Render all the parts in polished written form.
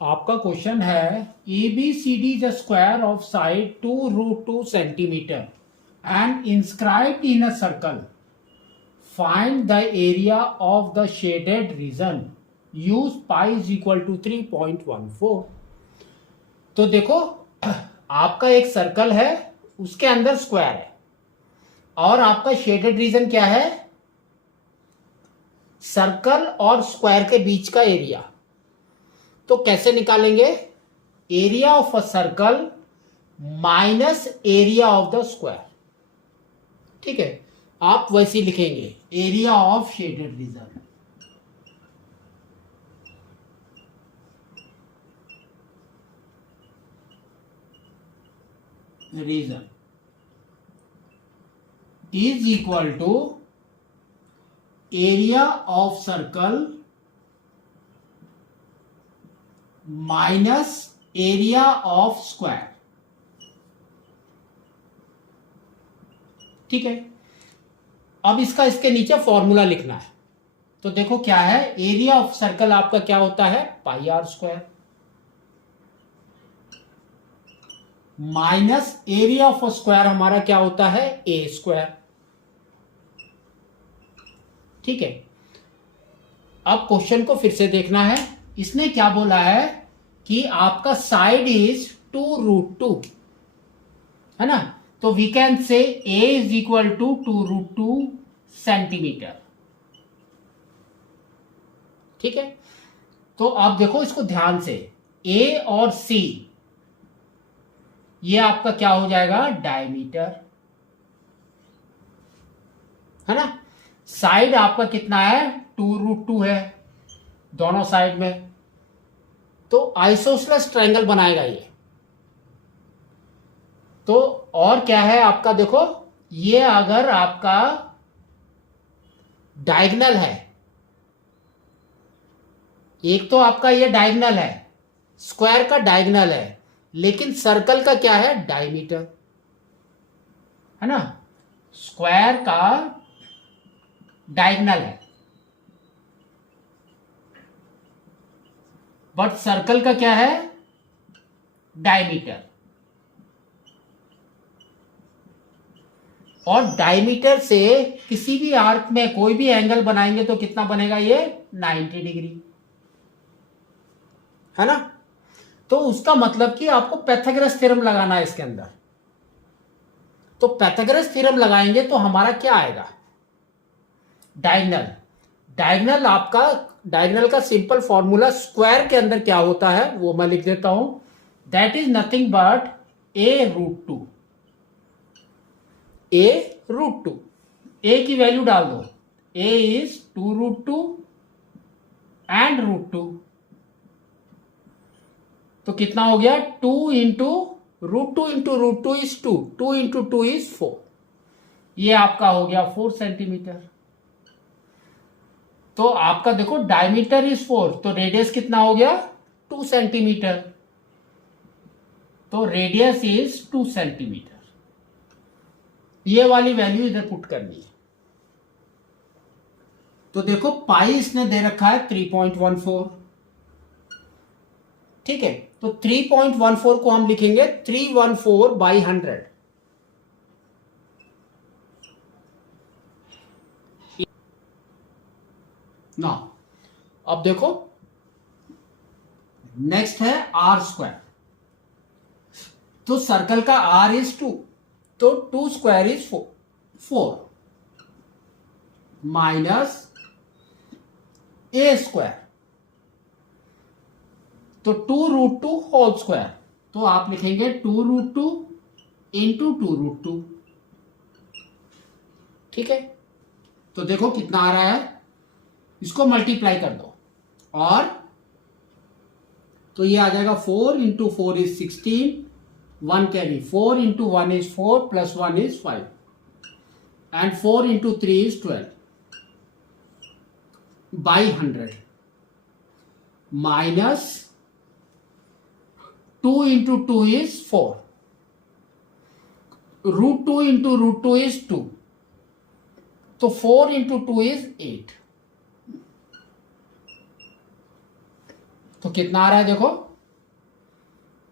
आपका क्वेश्चन है A B C D is a square of side 2√2 centimetre and inscribed in a circle. Find the area of the shaded region. Use pi is equal to 3.14. तो देखो, आपका एक circle है, उसके अंदर square है, और आपका शेडेड रीजन क्या है? सर्कल और स्क्वायर के बीच का एरिया. तो कैसे निकालेंगे? Area of a circle minus area of the square. ठीक है, आप वैसे ही लिखेंगे area of shaded region. Region is equal to area of circle minus area of square. ठीक है, अब इसका इसके नीचे फॉर्मूला लिखना है. तो देखो क्या है, एरिया ऑफ सर्कल आपका क्या होता है? Pi R square minus area of square हमारा क्या होता है? A square. ठीक है, अब क्वेश्चन को फिर से देखना है. इसने क्या बोला है कि आपका साइड इज 2√2, है ना? तो we can say A is equal to 2√2 centimetre. ठीक है, तो आप देखो इसको ध्यान से, ए और सी ये आपका क्या हो जाएगा? डायमीटर, है ना? साइड आपका कितना है? 2√2 है दोनों साइड में. तो आइसोसेलेस ट्रायंगल बनाएगा ये. तो और क्या है आपका? देखो, ये अगर आपका डायगोनल है, एक तो आपका ये डायगोनल है, स्क्वायर का डायगोनल है, लेकिन सर्कल का क्या है? डायमीटर, है ना? स्क्वायर का डायगोनल है, बट सर्कल का क्या है? डायमीटर. और डायमीटर से किसी भी आर्क में कोई भी एंगल बनाएंगे तो कितना बनेगा? ये 90 डिग्री, है ना? तो उसका मतलब कि आपको पाइथागोरस थ्योरम लगाना है इसके अंदर. तो पाइथागोरस थ्योरम लगाएंगे तो हमारा क्या आएगा? डायगोनल. डायगोनल आपका, डायगोनल का सिंपल फॉर्मूला स्क्वायर के अंदर क्या होता है वो मैं लिख देता हूं. That is nothing but a√2. a√2. a की वैल्यू डाल दो. a is 2√2 and √2. तो कितना हो गया? 2 into √2 into √2 is 2. 2 into 2 is 4. ये आपका हो गया 4 सेंटीमीटर. तो आपका देखो डायमीटर इज 4, तो रेडियस कितना हो गया? 2 सेंटीमीटर. तो रेडियस इज 2 सेंटीमीटर. ये वाली वैल्यू इधर पुट करनी है. तो देखो पाई इसने दे रखा है 3.14. ठीक है, तो 3.14 को हम लिखेंगे 314/100. ना, अब देखो नेक्स्ट है आर स्क्वायर. तो सर्कल का आर इज 2, तो 2 square is 4 minus A square. तो 2√2 होल स्क्वायर. तो आप लिखेंगे 2√2 इंटू 2√2. ठीक है, तो देखो कितना आ रहा है, इसको मल्टीप्लाई कर दो. और तो ये आ जाएगा 4 into 4 is 16. 1 carry. 4 into 1 is 4 plus 1 is 5 and 4 into 3 is 12/100 minus 2 into 2 is 4. √2 into √2 is 2. तो 4 इंटू 2 इज 8. तो कितना आ रहा है देखो,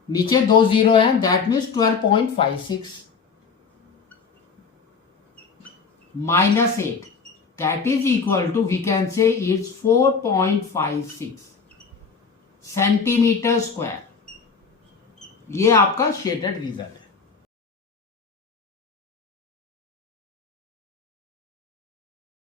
नीचे 2 जीरो है, that means 12.56 minus 8, that is equal to, we can say it's 4.56 centimetre square. ये आपका शेडेड रीजन है।